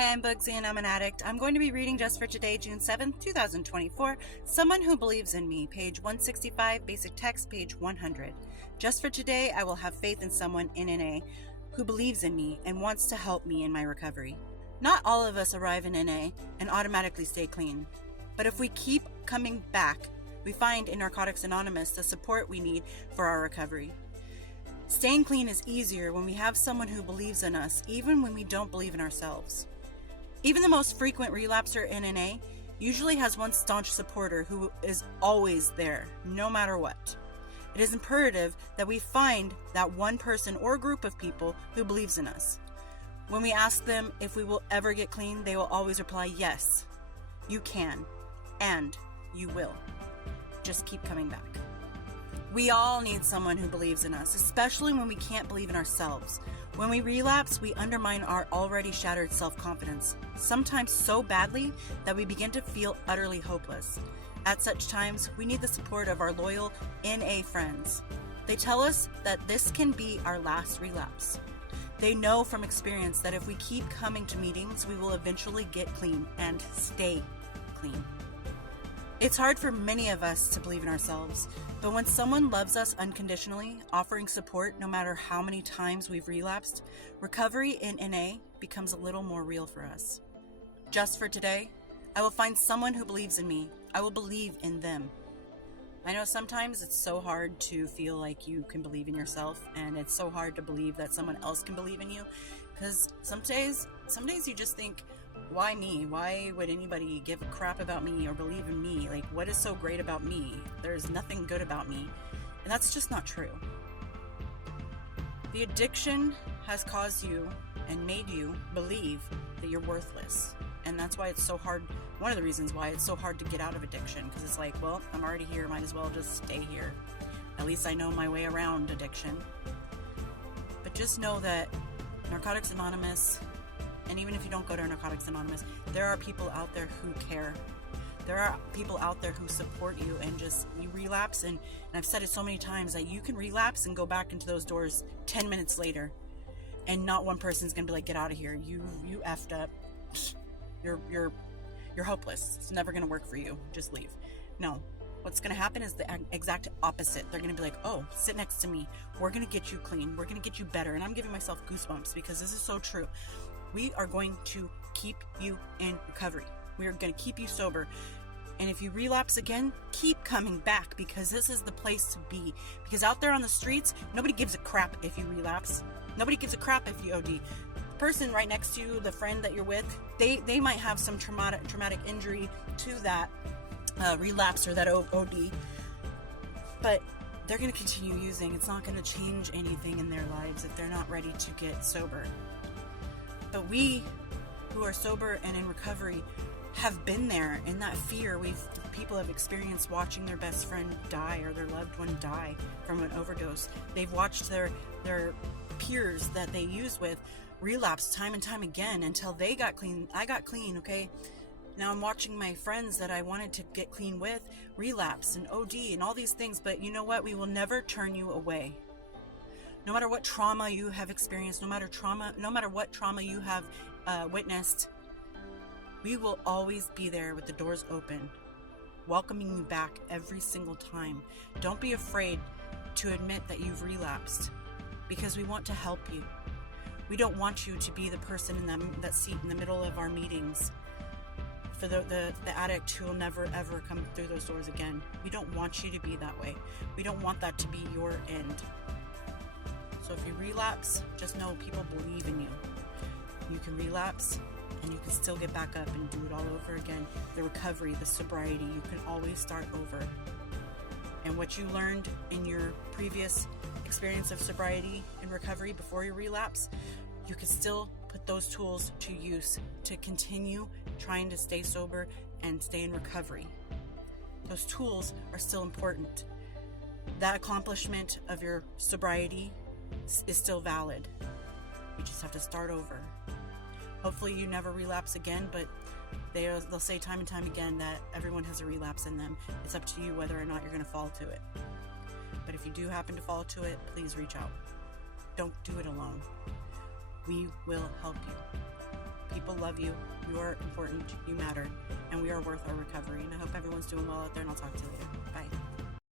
Hi, I'm Bugsy and I'm an addict. I'm going to be reading just for today, June 7th, 2024, Someone Who Believes in Me, page 165, basic text, page 100. Just for today, I will have faith in someone in NA who believes in me and wants to help me in my recovery. Not all of us arrive in NA and automatically stay clean. But if we keep coming back, we find in Narcotics Anonymous the support we need for our recovery. Staying clean is easier when we have someone who believes in us, even when we don't believe in ourselves. Even the most frequent relapser in NA usually has one staunch supporter who is always there, no matter what. It is imperative that we find that one person or group of people who believes in us. When we ask them if we will ever get clean, they will always reply, yes, you can, and you will. Just keep coming back. We all need someone who believes in us, especially when we can't believe in ourselves. When we relapse, we undermine our already shattered self-confidence, sometimes so badly that we begin to feel utterly hopeless. At such times, we need the support of our loyal NA friends. They tell us that this can be our last relapse. They know from experience that if we keep coming to meetings, we will eventually get clean and stay clean. It's hard for many of us to believe in ourselves, but when someone loves us unconditionally, offering support no matter how many times we've relapsed, recovery in NA becomes a little more real for us. Just for today, I will find someone who believes in me. I will believe in them. I know sometimes it's so hard to feel like you can believe in yourself, and it's so hard to believe that someone else can believe in you, because some days you just think, why me? Why would anybody give a crap about me or believe in me? Like, what is so great about me? There's nothing good about me. And that's just not true. The addiction has caused you and made you believe that you're worthless. And that's why it's so hard. One of the reasons why it's so hard to get out of addiction, because it's like, well, I'm already here. Might as well just stay here. At least I know my way around addiction. But just know that Narcotics Anonymous, and even if you don't go to Narcotics Anonymous, there are people out there who care. There are people out there who support you, and just you relapse, and I've said it so many times that you can relapse and go back into those doors 10 minutes later, and not one person's gonna be like, get out of here. You effed up. You're hopeless. It's never gonna work for you. Just leave. No. What's going to happen is the exact opposite. They're going to be like, oh, sit next to me. We're going to get you clean. We're going to get you better. And I'm giving myself goosebumps because this is so true. We are going to keep you in recovery. We are going to keep you sober. And if you relapse again, keep coming back, because this is the place to be. Because out there on the streets, nobody gives a crap if you relapse. Nobody gives a crap if you OD. The person right next to you, the friend that you're with, they might have some traumatic injury to that relapse or that OD, but they're going to continue using. It's not going to change anything in their lives if they're not ready to get sober. But we who are sober and in recovery have been there in that fear. People have experienced watching their best friend die or their loved one die from an overdose. They've watched their peers that they used with relapse time and time again until they got clean. I got clean, okay? Now I'm watching my friends that I wanted to get clean with relapse and OD and all these things. But you know what? We will never turn you away. No matter what trauma you have experienced, no matter what trauma you have witnessed, we will always be there with the doors open, welcoming you back every single time. Don't be afraid to admit that you've relapsed, because we want to help you. We don't want you to be the person in that seat in the middle of our meetings, for the addict who will never ever come through those doors again. We don't want you to be that way. We don't want that to be your end. So if you relapse, just know people believe in you. You can relapse and you can still get back up and do it all over again. The recovery, the sobriety, you can always start over. And what you learned in your previous experience of sobriety and recovery before your relapse, you can still put those tools to use to continue trying to stay sober and stay in recovery. Those tools are still important. That accomplishment of your sobriety is still valid. You just have to start over. Hopefully you never relapse again, but they'll say time and time again that everyone has a relapse in them. It's up to you whether or not you're going to fall to it. But if you do happen to fall to it, please reach out. Don't do it alone. We will help you. People love you. You are important. You matter. And we are worth our recovery. And I hope everyone's doing well out there, and I'll talk to you later. Bye.